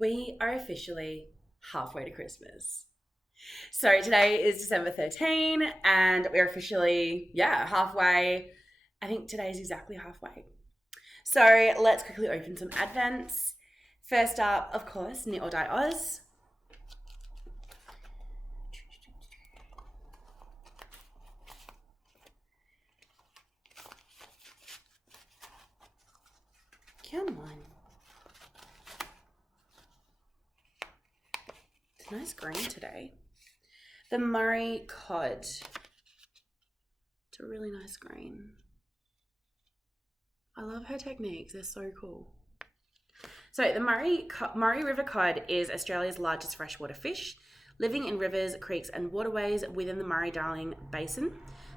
We are officially halfway to Christmas. So today is December 13 and we're officially, halfway. I think today is exactly halfway. So let's quickly open some advents. First up, of course, Knit or Die Oz. Come on. It's nice green today. The Murray Cod. It's a really nice green. I love her techniques. They're so cool. So the Murray River Cod is Australia's largest freshwater fish, living in rivers, creeks and waterways within the Murray-Darling Basin.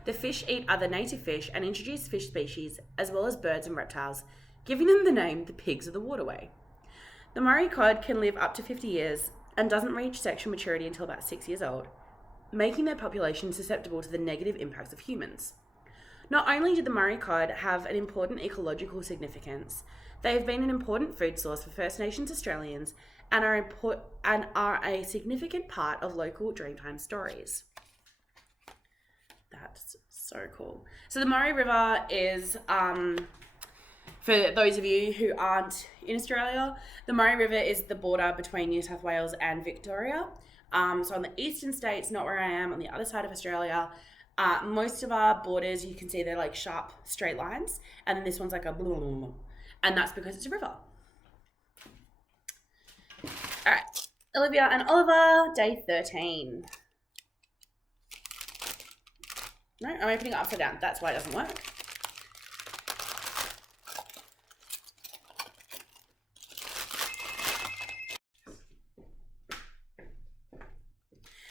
The fish eat other native fish and introduced fish species, as well as birds and reptiles, giving them the name the pigs of the waterway. The Murray Cod can live up to 50 years and doesn't reach sexual maturity until about 6 years old, making their population susceptible to the negative impacts of humans. Not only did the Murray Cod have an important ecological significance, they have been an important food source for First Nations Australians and are a significant part of local Dreamtime stories. That's so cool. So the Murray River is, for those of you who aren't in Australia, the Murray River is the border between New South Wales and Victoria. So on the eastern states, not where I am, on the other side of Australia, most of our borders, you can see they're like sharp straight lines, and then this one's like a blah, blah, blah, and that's because it's a river. All right, Olivia and Oliver, day 13. No, I'm opening it upside down. That's why it doesn't work.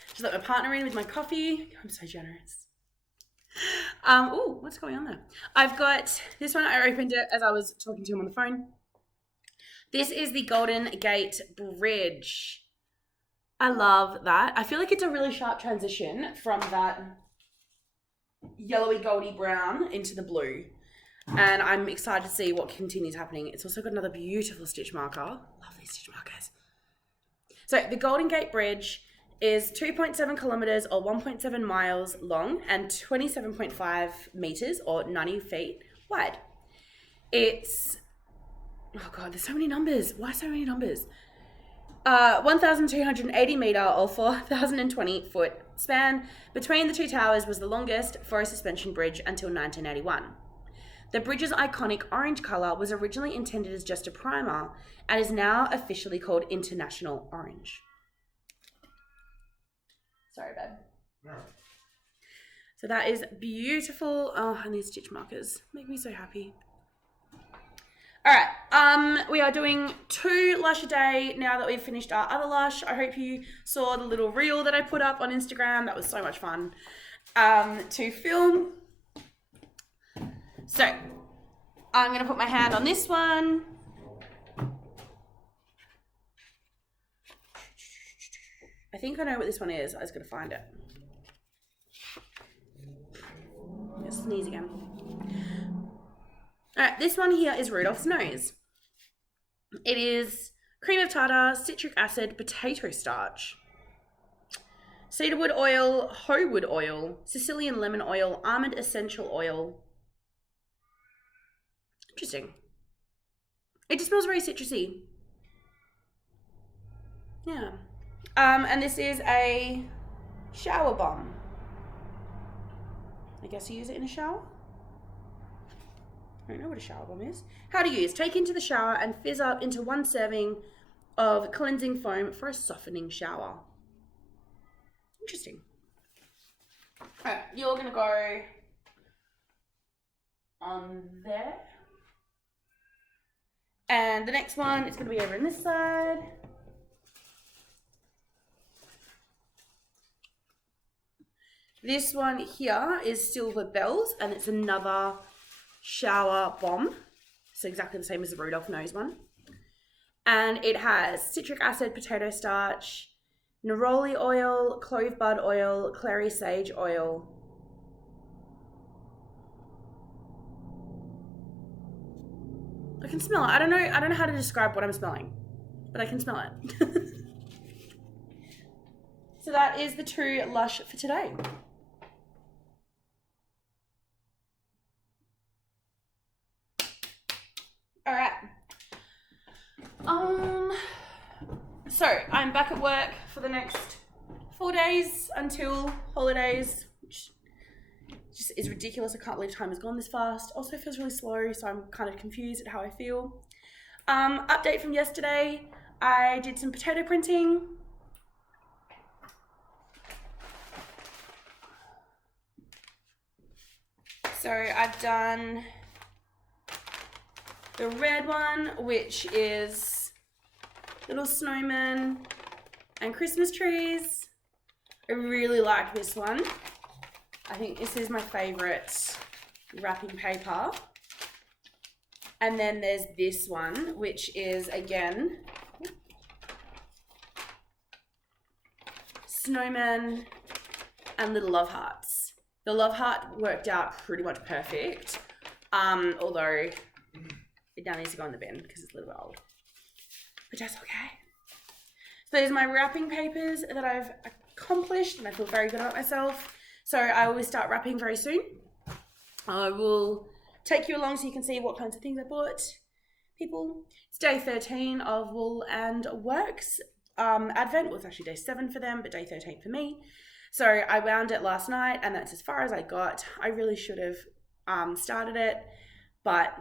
Just let my partner in with my coffee. I'm so generous. Oh, what's going on there? I've got this one. I opened it as I was talking to him on the phone. This is the Golden Gate Bridge. I love that. I feel like it's a really sharp transition from that yellowy goldy brown into the blue. And I'm excited to see what continues happening. It's also got another beautiful stitch marker. Love these stitch markers. So the Golden Gate Bridge is 2.7 kilometers or 1.7 miles long and 27.5 meters or 90 feet wide. It's, oh God, there's so many numbers. Why so many numbers? 1,280 meter or 4,020 foot span between the two towers was the longest for a suspension bridge until 1981. The bridge's iconic orange color was originally intended as just a primer and is now officially called International Orange. Sorry, babe. No. So that is beautiful. Oh, and these stitch markers make me so happy. All right, we are doing 2 Lush a day now that we've finished our other Lush. I hope you saw the little reel that I put up on Instagram. That was so much fun to film. So I'm going to put my hand on this one. I think I know what this one is. I just got to find it. Let's sneeze again. All right, this one here is Rudolph's Nose. It is cream of tartar, citric acid, potato starch, cedarwood oil, hoewood oil, Sicilian lemon oil, almond essential oil. Interesting. It just smells very citrusy. Yeah. And this is a shower bomb. I guess you use it in a shower? I don't know what a shower bomb is. How to use. Take into the shower and fizz up into 1 serving of cleansing foam for a softening shower. Interesting. Alright, you're going to go on there. And the next one is going to be over on this side. This one here is Silver Bells, and it's another shower bomb. So exactly the same as the Rudolph Nose one. And it has citric acid, potato starch, neroli oil, clove bud oil, clary sage oil. I can smell it. I don't know how to describe what I'm smelling. but I can smell it. So that is the True Lush for today. All right. So I'm back at work for the next 4 days until holidays, which just is ridiculous. I can't believe time has gone this fast. Also feels really slow, so I'm kind of confused at how I feel. Update from yesterday. I did some potato printing. So I've done the red one, which is little snowmen and Christmas trees. I really like this one. I think this is my favorite wrapping paper. And then there's this one, which is, again, snowmen and little love hearts. The love heart worked out pretty much perfect, although it now needs to go in the bin because it's a little bit old. But that's okay. So these are my wrapping papers that I've accomplished, and I feel very good about myself. So I will start wrapping very soon. I will take you along so you can see what kinds of things I bought people. It's day 13 of Wool and Works. Advent was actually day 7 for them, but day 13 for me. So I wound it last night, and that's as far as I got. I really should have started it, but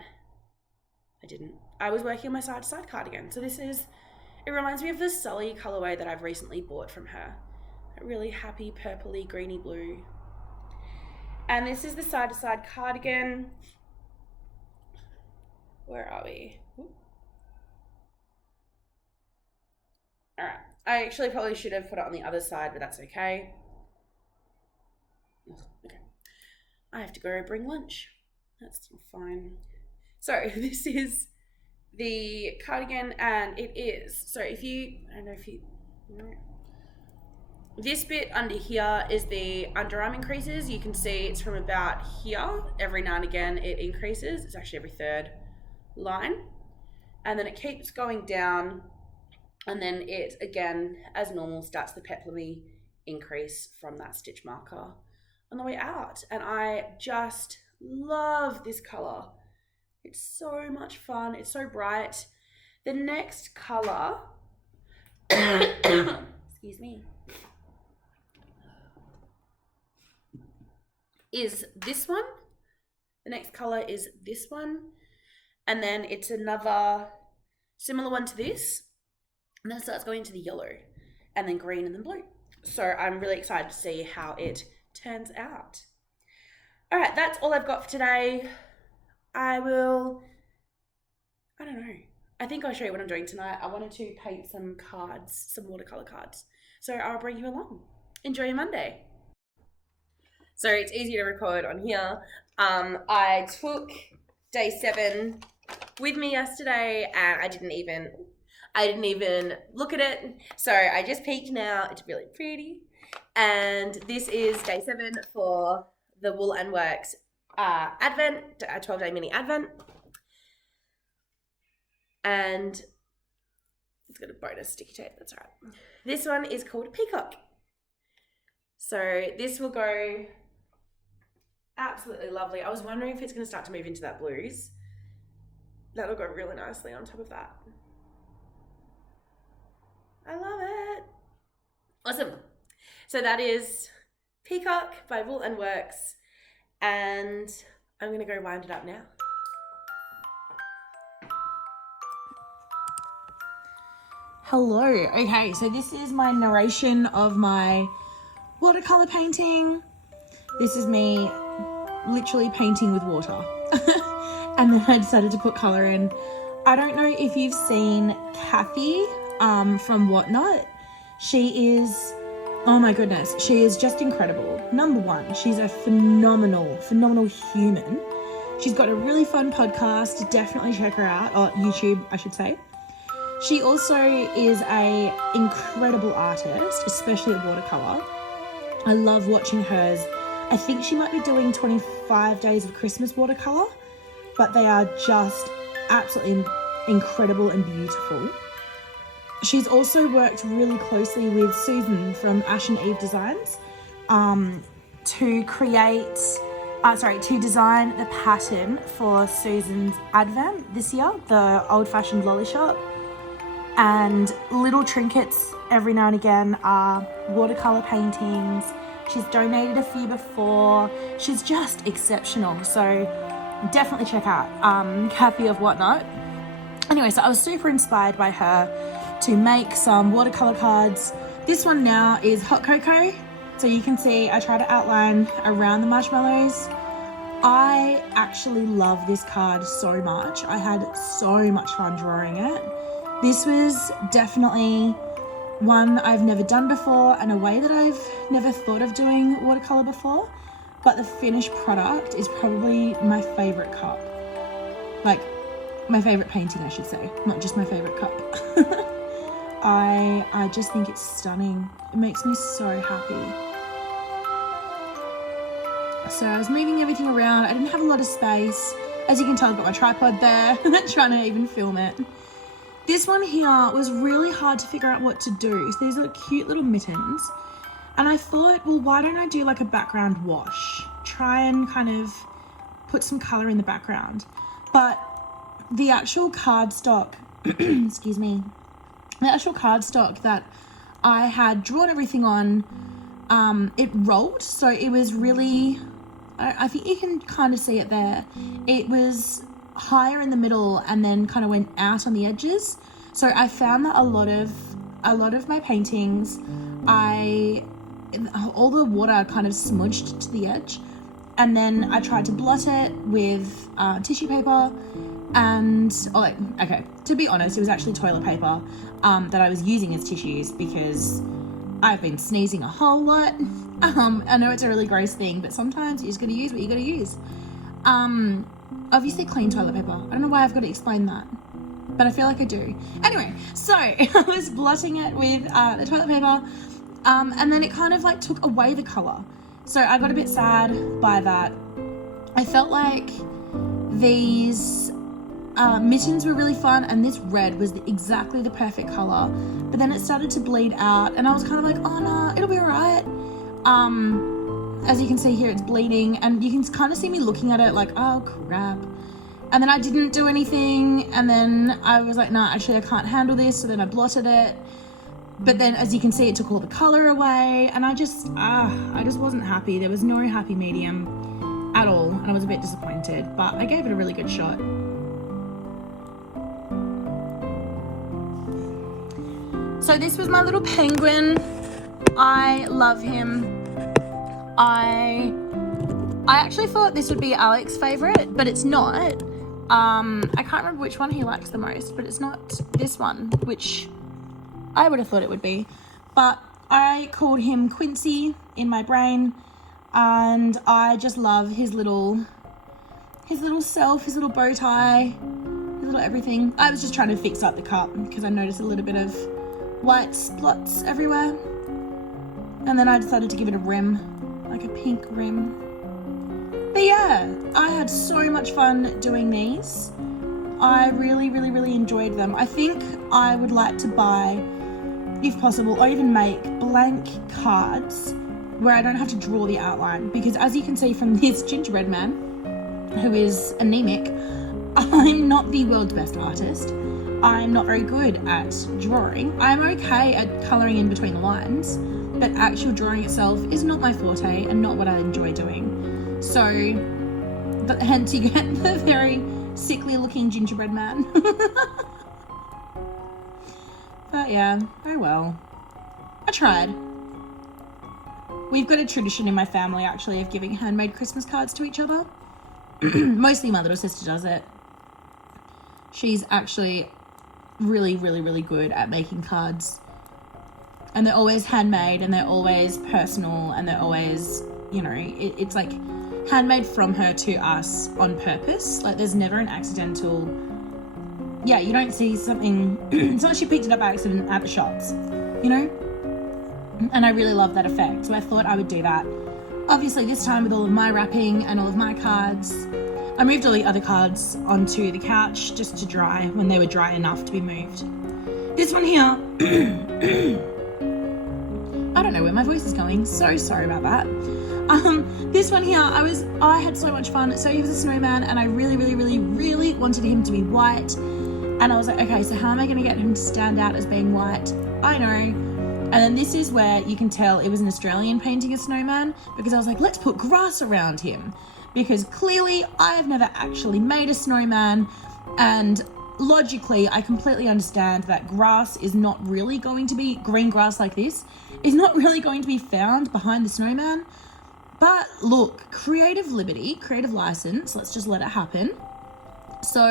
I didn't. I was working on my side-to-side cardigan. So it reminds me of the Sully colorway that I've recently bought from her. A really happy purpley, greeny blue. And this is the side-to-side cardigan. Where are we? Ooh. All right. I actually probably should have put it on the other side, but that's okay. Okay. I have to go bring lunch. That's fine. So this is the cardigan, and it is, so if you, I don't know if you, this bit under here is the underarm increases. You can see it's from about here. Every now and again it increases. It's actually every third line. And then it keeps going down, and then it, again, as normal, starts the peplumy increase from that stitch marker on the way out. And I just love this color. It's so much fun. It's so bright. The next color, excuse me, is this one. The next color is this one. And then it's another similar one to this. And then it starts going into the yellow, and then green, and then blue. So I'm really excited to see how it turns out. All right, that's all I've got for today. I don't know. I think I'll show you what I'm doing tonight. I wanted to paint some cards, some watercolor cards. So I'll bring you along. Enjoy your Monday. So it's easy to record on here. I took day 7 with me yesterday, and I didn't even look at it. So I just peeked now. It's really pretty. And this is day 7 for the Wool and Works Advent, a 12-day mini Advent. And it's got a bonus sticky tape, that's right. This one is called Peacock. So this will go absolutely lovely. I was wondering if it's going to start to move into that blues. That'll go really nicely on top of that. I love it. Awesome. So that is Peacock by Wool and Works. And I'm going to go wind it up now. Hello. Okay, so this is my narration of my watercolor painting. This is me literally painting with water. And then I decided to put color in. I don't know if you've seen Kathy from Whatnot. She is, oh my goodness, she is just incredible. Number one, she's a phenomenal human. She's got a really fun podcast. Definitely check her out, or YouTube, I should say. She also is a incredible artist, especially at watercolor. I love watching hers. I think she might be doing 25 days of Christmas watercolor, but they are just absolutely incredible and beautiful. she's also worked really closely with Susan from Ash and Eve Designs to design the pattern for Susan's Advent this year, the old-fashioned lolly shop. And little trinkets every now and again are watercolor paintings. She's donated a few before. She's just exceptional. So definitely check out Kathy of Whatnot. Anyway, so I was super inspired by her to make some watercolor cards. This one now is hot cocoa. So you can see I try to outline around the marshmallows. I actually love this card so much. I had so much fun drawing it. This was definitely one I've never done before and a way that I've never thought of doing watercolor before. But the finished product is probably my favorite cup. Like, my favorite painting, I should say, not just my favorite cup. I just think it's stunning. It makes me so happy. So I was moving everything around. I didn't have a lot of space. As you can tell, I've got my tripod there, trying to even film it. This one here was really hard to figure out what to do. So these are cute little mittens. And I thought, well, why don't I do like a background wash? Try and kind of put some color in the background. But the actual cardstock, excuse me, the actual cardstock that I had drawn everything on, it rolled. So it was really, I think you can kind of see it there. It was higher in the middle and then kind of went out on the edges. So I found that a lot of my paintings, all the water kind of smudged to the edge, and then I tried to blot it with tissue paper, and to be honest, it was actually toilet paper that I was using as tissues because I've been sneezing a whole lot. I know it's a really gross thing, but sometimes you just gotta use what you gotta use. Obviously clean toilet paper. I don't know why I've got to explain that, but I feel like I do. Anyway, so I was blotting it with the toilet paper, and then it kind of like took away the color. So I got a bit sad by that. I felt like these mittens were really fun, and this red was exactly the perfect color, but then it started to bleed out, and I was kind of like, oh no, it'll be all right. As you can see here, it's bleeding, and you can kind of see me looking at it like, oh crap. And then I didn't do anything, and then I was like, no, actually I can't handle this, so then I blotted it. But then, as you can see, it took all the color away, and I just wasn't happy. There was no happy medium at all, and I was a bit disappointed, but I gave it a really good shot. So this was my little penguin. I love him. I actually thought this would be Alex's favorite, but it's not. I can't remember which one he likes the most, but it's not this one, which I would have thought it would be. But I called him Quincy in my brain, and I just love his little self, his little bow tie, his little everything. I was just trying to fix up the cup because I noticed a little bit of white spots everywhere. And then I decided to give it a rim, like a pink rim. But yeah, I had so much fun doing these. I really, really, really enjoyed them. I think I would like to buy, if possible, or even make blank cards where I don't have to draw the outline. Because as you can see from this gingerbread man, who is anemic, I'm not the world's best artist. I'm not very good at drawing. I'm okay at colouring in between the lines, but actual drawing itself is not my forte and not what I enjoy doing. So, hence you get the very sickly looking gingerbread man. But yeah, oh well. I tried. We've got a tradition in my family actually of giving handmade Christmas cards to each other. Mostly my little sister does it. She's actually really, really, really good at making cards. And they're always handmade, and they're always personal, and they're always, you know, it's like handmade from her to us on purpose. Like there's never an accidental, yeah, you don't see something, it's not like she picked it up by accident at the shops, you know? And I really love that effect. So I thought I would do that. Obviously this time with all of my wrapping and all of my cards, I moved all the other cards onto the couch just to dry when they were dry enough to be moved. This one here, I don't know where my voice is going. So sorry about that. This one here, I had so much fun. So he was a snowman, and I really, really, really, really wanted him to be white. And I was like, okay, so how am I going to get him to stand out as being white? I know. And then this is where you can tell it was an Australian painting a snowman, because I was like, let's put grass around him. Because clearly I have never actually made a snowman, and logically I completely understand that grass is not really going to be, green grass like this, is not really going to be found behind the snowman. But look, creative liberty, creative license, let's just let it happen. So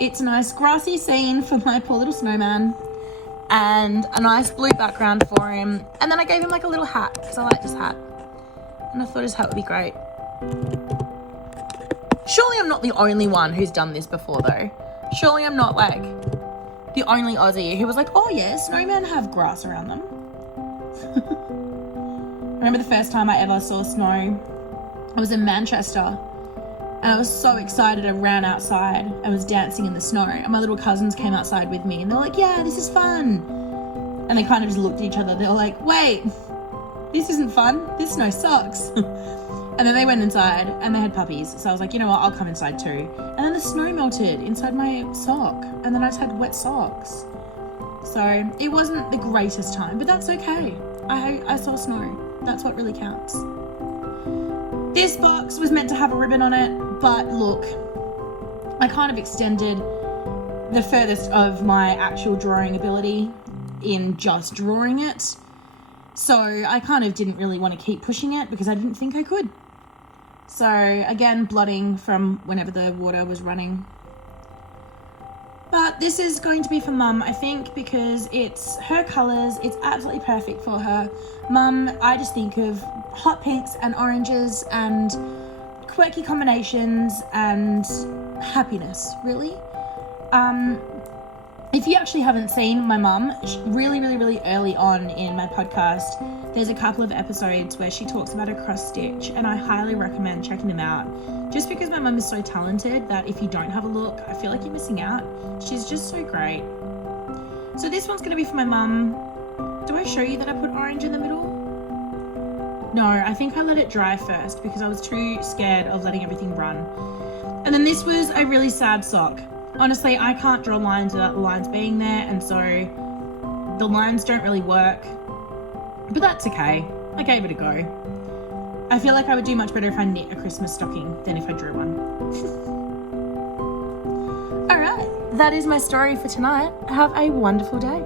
it's a nice grassy scene for my poor little snowman, and a nice blue background for him. And then I gave him like a little hat, because I like this hat. And I thought his hat would be great. Surely I'm not the only one who's done this before though. Surely I'm not like the only Aussie who was like, oh yeah, snowmen have grass around them. I remember the first time I ever saw snow, I was in Manchester, and I was so excited. I ran outside and was dancing in the snow, and my little cousins came outside with me, and they were like, yeah, this is fun. And they kind of just looked at each other. They were like, wait, this isn't fun. This snow sucks. And then they went inside, and they had puppies. So I was like, you know what, I'll come inside too. And then the snow melted inside my sock, and then I just had wet socks. So it wasn't the greatest time, but that's okay. I saw snow. That's what really counts. This box was meant to have a ribbon on it, but look, I kind of extended the furthest of my actual drawing ability in just drawing it. So I kind of didn't really want to keep pushing it because I didn't think I could. So again, blotting from whenever the water was running. But this is going to be for Mum, I think, because it's her colours. It's absolutely perfect for her. Mum, I just think of hot pinks and oranges and quirky combinations and happiness, really. If you actually haven't seen my mum, really, really, really early on in my podcast, there's a couple of episodes where she talks about her cross stitch, and I highly recommend checking them out. Just because my mum is so talented that if you don't have a look, I feel like you're missing out. She's just so great. So this one's going to be for my mum. Do I show you that I put orange in the middle? No, I think I let it dry first because I was too scared of letting everything run. And then this was a really sad sock. Honestly, I can't draw lines without the lines being there, and so the lines don't really work. But that's okay. I gave it a go. I feel like I would do much better if I knit a Christmas stocking than if I drew one. Alright, that is my story for tonight. Have a wonderful day.